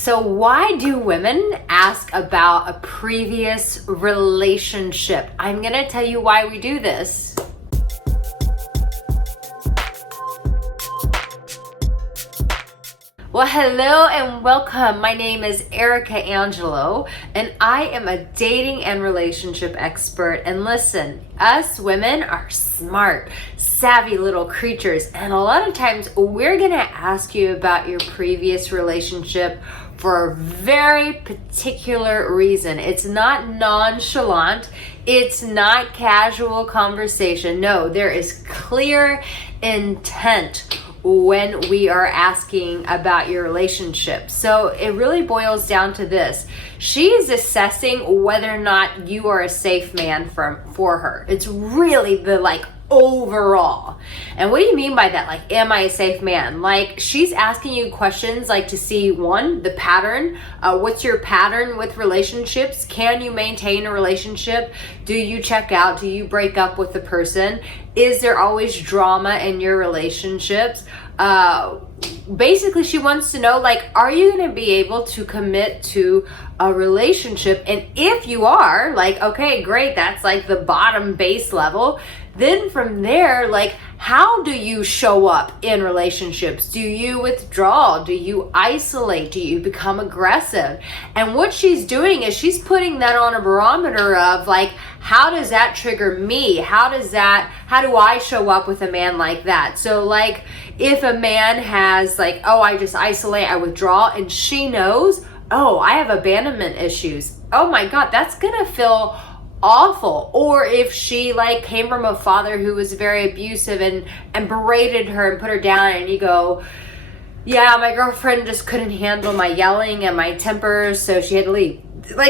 So why do women ask about a previous relationship? I'm gonna tell you why we do this. Well, hello and welcome. My name is Arica Angelo, and I am a dating and relationship expert. And listen, us women are smart, savvy little creatures, and a lot of times we're gonna ask you about your previous relationship for a very particular reason. It's not nonchalant. It's not casual conversation. No, there is clear intent when we are asking about your relationship. So it really boils down to this. She is assessing whether or not you are a safe man for her. It's really the overall. And what do you mean by that? Like, am I a safe man? Like, she's asking you questions like to see, one, the pattern. What's your pattern with relationships? Can you maintain a relationship? Do you check out? Do you break up with the person? Is there always drama in your relationships? Basically, she wants to know, are you going to be able to commit to a relationship? And if you are, okay, great, that's the bottom base level. Then from there, how do you show up in relationships? Do you withdraw? Do you isolate? Do you become aggressive? And what she's doing is she's putting that on a barometer of how does that trigger me? How do I show up with a man like that? So if a man has I just isolate, I withdraw, and she knows, I have abandonment issues. Oh my God, that's gonna feel awful. Or if she came from a father who was very abusive and berated her and put her down, and you go, yeah, my girlfriend just couldn't handle my yelling and my temper, so she had to leave.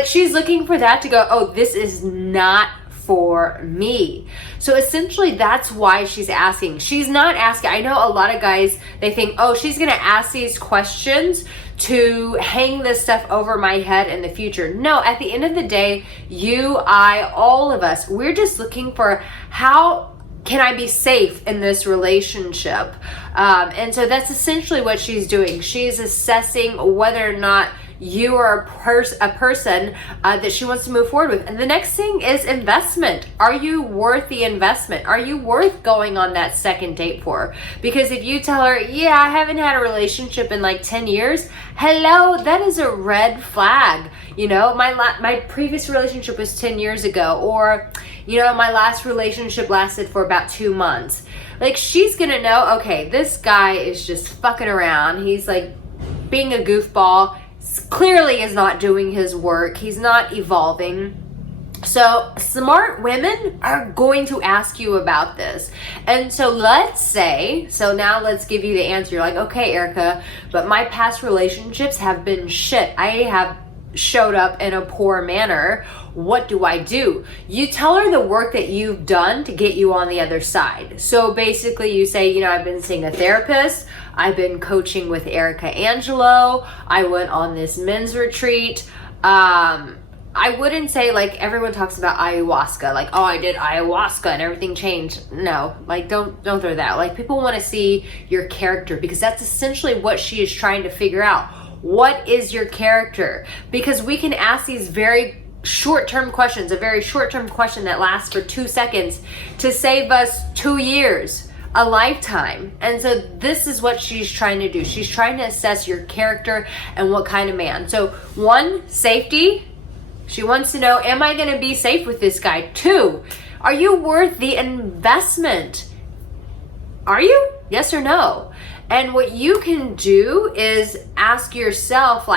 She's looking for that to go, this is not for me. So essentially that's why she's asking. She's not asking. I know a lot of guys, they think, she's gonna ask these questions to hang this stuff over my head in the future. No, at the end of the day, you, I, all of us, we're just looking for how can I be safe in this relationship? And so that's essentially what she's doing. She's assessing whether or not you are a person that she wants to move forward with. And the next thing is investment. Are you worth the investment? Are you worth going on that second date for? Because if you tell her, yeah, I haven't had a relationship in 10 years, hello, that is a red flag. My previous relationship was 10 years ago, or my last relationship lasted for about 2 months. She's gonna know, okay, this guy is just fucking around. He's being a goofball. Clearly is not doing his work. He's not evolving. So smart women are going to ask you about this. And so now let's give you the answer. You're okay, Arica, but my past relationships have been shit. I have showed up in a poor manner. What do I do? You tell her the work that you've done to get you on the other side. So basically you say, I've been seeing a therapist. I've been coaching with Arica Angelo. I went on this men's retreat. I wouldn't say everyone talks about ayahuasca, I did ayahuasca and everything changed. No, don't throw that. People want to see your character, because that's essentially what she is trying to figure out. What is your character? Because we can ask these very short-term questions, a very short-term question that lasts for 2 seconds to save us 2 years, a lifetime. And so this is what she's trying to do. She's trying to assess your character and what kind of man. So 1, safety. She wants to know, am I going to be safe with this guy? 2, are you worth the investment? Are you? Yes or no? And what you can do is ask yourself,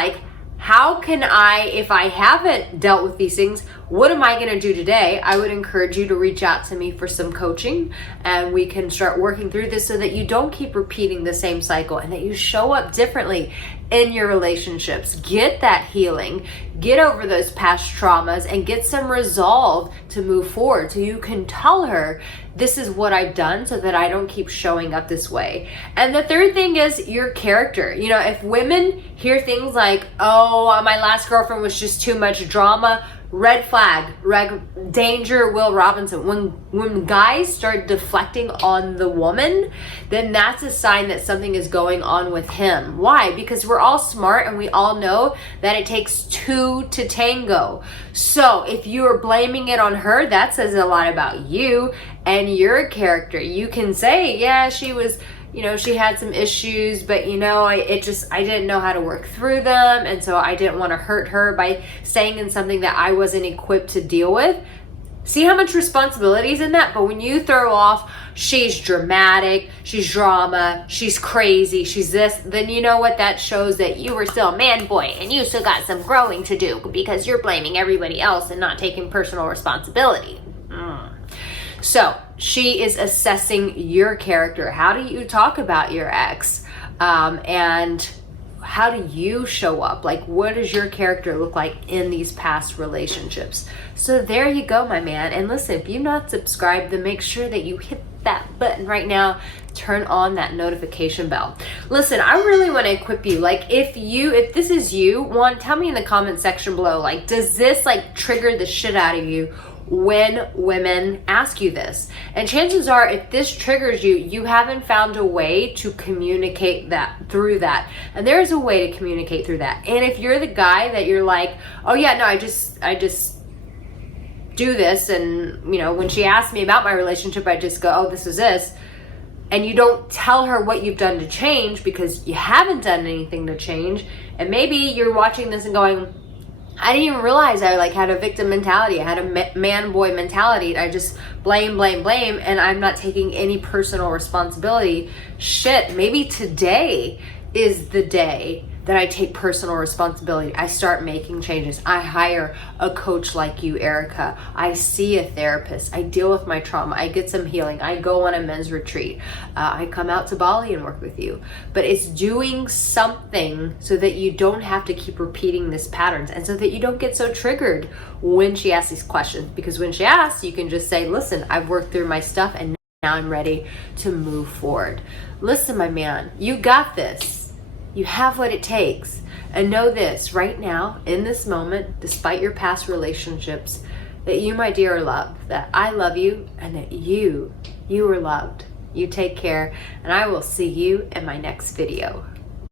how can I, if I haven't dealt with these things, what am I going to do today? I would encourage you to reach out to me for some coaching, and we can start working through this so that you don't keep repeating the same cycle and that you show up differently in your relationships. Get that healing, get over those past traumas, and get some resolve to move forward so you can tell her, this is what I've done so that I don't keep showing up this way. And the third thing is your character. If women hear things like, my last girlfriend was just too much drama, red flag, danger, Will Robinson. When guys start deflecting on the woman, then that's a sign that something is going on with him. Why? Because we're all smart and we all know that it takes two to tango. So if you are blaming it on her, that says a lot about you and your character. You can say, yeah, she was, she had some issues, but I didn't know how to work through them. And so I didn't want to hurt her by saying in something that I wasn't equipped to deal with. See how much responsibility is in that? But when you throw off, she's dramatic, she's drama, she's crazy, she's this, then you know what? That shows that you were still a man boy and you still got some growing to do because you're blaming everybody else and not taking personal responsibility. So she is assessing your character. How do you talk about your ex? And how do you show up? Like, what does your character look like in these past relationships? So there you go, my man. And listen, if you've not subscribed, then make sure that you hit that button right now. Turn on that notification bell. Listen, I really want to equip you. Like, if this is you, tell me in the comment section below, like, does this like trigger the shit out of you when women ask you this? And chances are, if this triggers you, you haven't found a way to communicate through that. And there's a way to communicate through that. And if you're the guy that you're like, oh yeah, no, I just do this, and when she asks me about my relationship, I just go, oh, this is this, and you don't tell her what you've done to change because you haven't done anything to change. And maybe you're watching this and going, I didn't even realize I had a victim mentality. I had a man-boy mentality. I just blame, and I'm not taking any personal responsibility. Shit, maybe today is the day that I take personal responsibility. I start making changes. I hire a coach like you, Arica. I see a therapist. I deal with my trauma. I get some healing. I go on a men's retreat. I come out to Bali and work with you. But it's doing something so that you don't have to keep repeating these patterns, and so that you don't get so triggered when she asks these questions. Because when she asks, you can just say, listen, I've worked through my stuff and now I'm ready to move forward. Listen, my man, you got this. You have what it takes. And know this, right now, in this moment, despite your past relationships, that you, my dear, are loved, that I love you, and that you are loved. You take care, and I will see you in my next video.